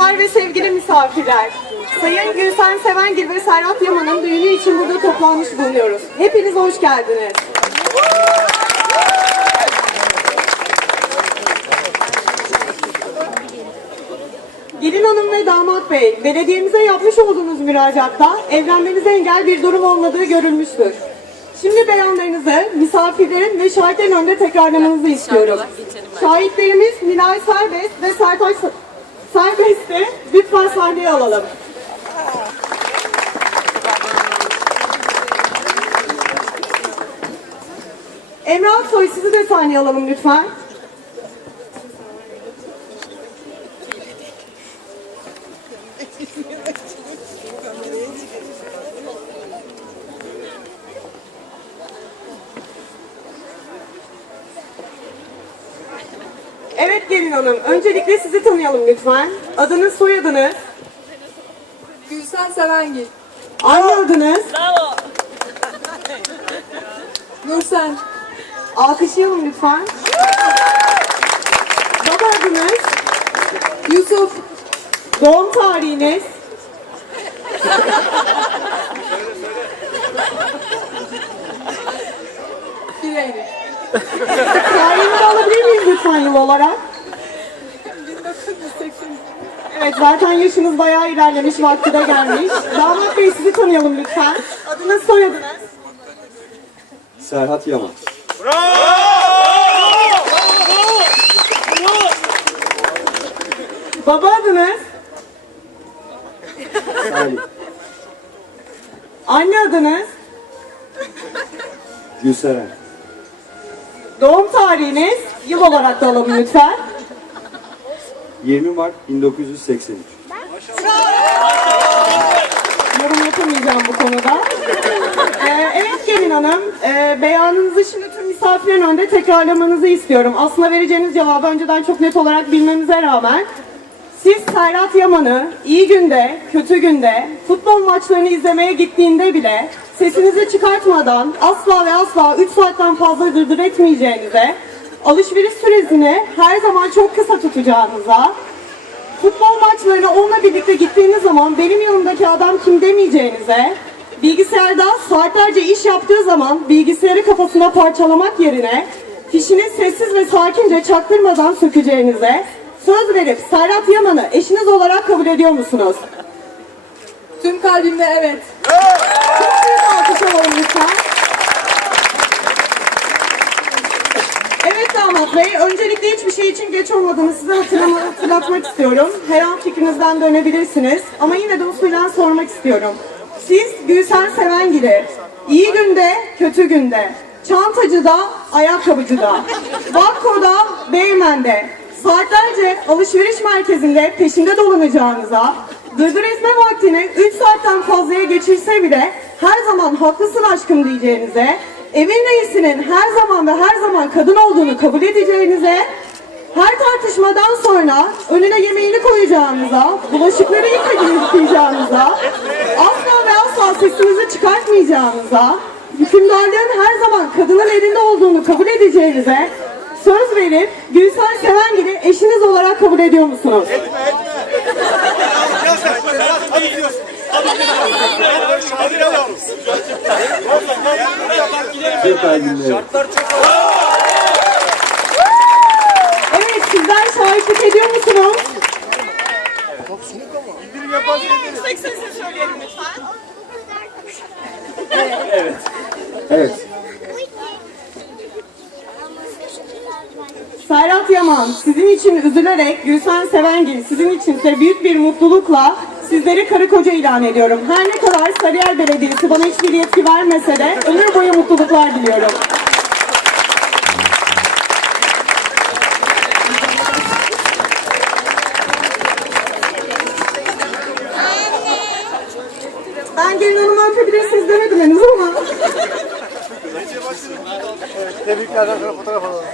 Konuklar ve sevgili misafirler. Sayın Gülsen Sevengil ve Serhat Yaman'ın düğünü için burada toplanmış bulunuyoruz. Hepiniz hoş geldiniz. Gelin Hanım ve Damat Bey, belediyemize yapmış olduğunuz müracaatta evlenmenize engel bir durum olmadığı görülmüştür. Şimdi beyanlarınızı misafirlerin ve şahitlerin önünde tekrarlamanızı istiyorum. Şahitlerimiz Nilay Serbest ve Sertaç Serbest'i lütfen sahneye alalım. Emre Aksoy sizi de sahneye alalım lütfen. Evet gelin hanım. Öncelikle sizi tanıyalım lütfen. Adınız, soyadınız, Gülsen Sevengil. anne adınız, Nursen. alkışlayalım lütfen. Baba adınız, Yusuf. doğum tarihiniz, Bireyli. Tarihini alabilir miyiz lütfen yıl olarak? 1980. Evet zaten yaşınız bayağı ilerlemiş, vakti de gelmiş. Damat Bey sizi tanıyalım lütfen. Adınız, soyadınız. Serhat Yaman. Baba adınız, Salih. anne adınız, Gülseren. Doğum tarihiniz, yıl olarak da alalım lütfen. 20 Mart 1983. Yorum yapamayacağım bu konuda. Ee, evet gelin hanım, ee, beyanınızı şimdi tüm misafirlerin önünde tekrarlamanızı istiyorum. Aslında vereceğiniz cevabı önceden çok net olarak bilmemize rağmen siz Serhat Yaman'ı iyi günde, kötü günde, futbol maçlarını izlemeye gittiğinde bile sesinizi çıkartmadan asla ve asla 3 saatten fazla dırdır etmeyeceğinize, alışveriş süresini her zaman çok kısa tutacağınıza, futbol maçlarına onunla birlikte gittiğiniz zaman benim yanımdaki adam kim demeyeceğinize, bilgisayarda saatlerce iş yaptığı zaman bilgisayarı kafasına parçalamak yerine fişini sessiz ve sakince çaktırmadan sökeceğinize söz verip Serhat Yaman'ı eşiniz olarak kabul ediyor musunuz? Tüm kalbimle evet. Büyük alkış alalım lütfen. Evet damat bey, öncelikle hiçbir şey için geç olmadığını size hatırlatmak istiyorum. Her an fikrinizden dönebilirsiniz ama yine de usulen sormak istiyorum. Siz Gülsen Sevengil'i iyi günde, kötü günde, çantacıda, ayakkabıcıda, Vakko'da, Beymen'de, saatlerce alışveriş merkezinde peşinde dolanacağınıza, dırdır etme vaktini 3 saatten fazlaya geçirse bile her zaman haklısın aşkım diyeceğinize, evin reisinin her zaman ve her zaman kadın olduğunu kabul edeceğinize, her tartışmadan sonra önüne yemeğini koyacağınıza, bulaşıkları yıkayacağınıza, asla ve asla sesinizi çıkartmayacağınıza, hükümdarlığın her zaman kadının elinde olduğunu kabul edeceğinize söz verip Gülsen Sevengil'i eşiniz olarak kabul ediyor musunuz? Tüm kalbimle evet. Evet sizler şahitlik ediyor musunuz? Yüksek sesle söyleyelim lütfen. Evet. Serhat Yaman sizin için üzülerek Gülsen Sevengil sizin için ise büyük bir mutlulukla sizleri karı koca ilan ediyorum. Her ne kadar Sarıyer Belediyesi bana hiçbir yetki vermese de ömür boyu mutluluklar diliyorum. Ben gelin hanımı öpebilirsiniz demedim henüz ama. Tebrikler. Fotoğraf alalım.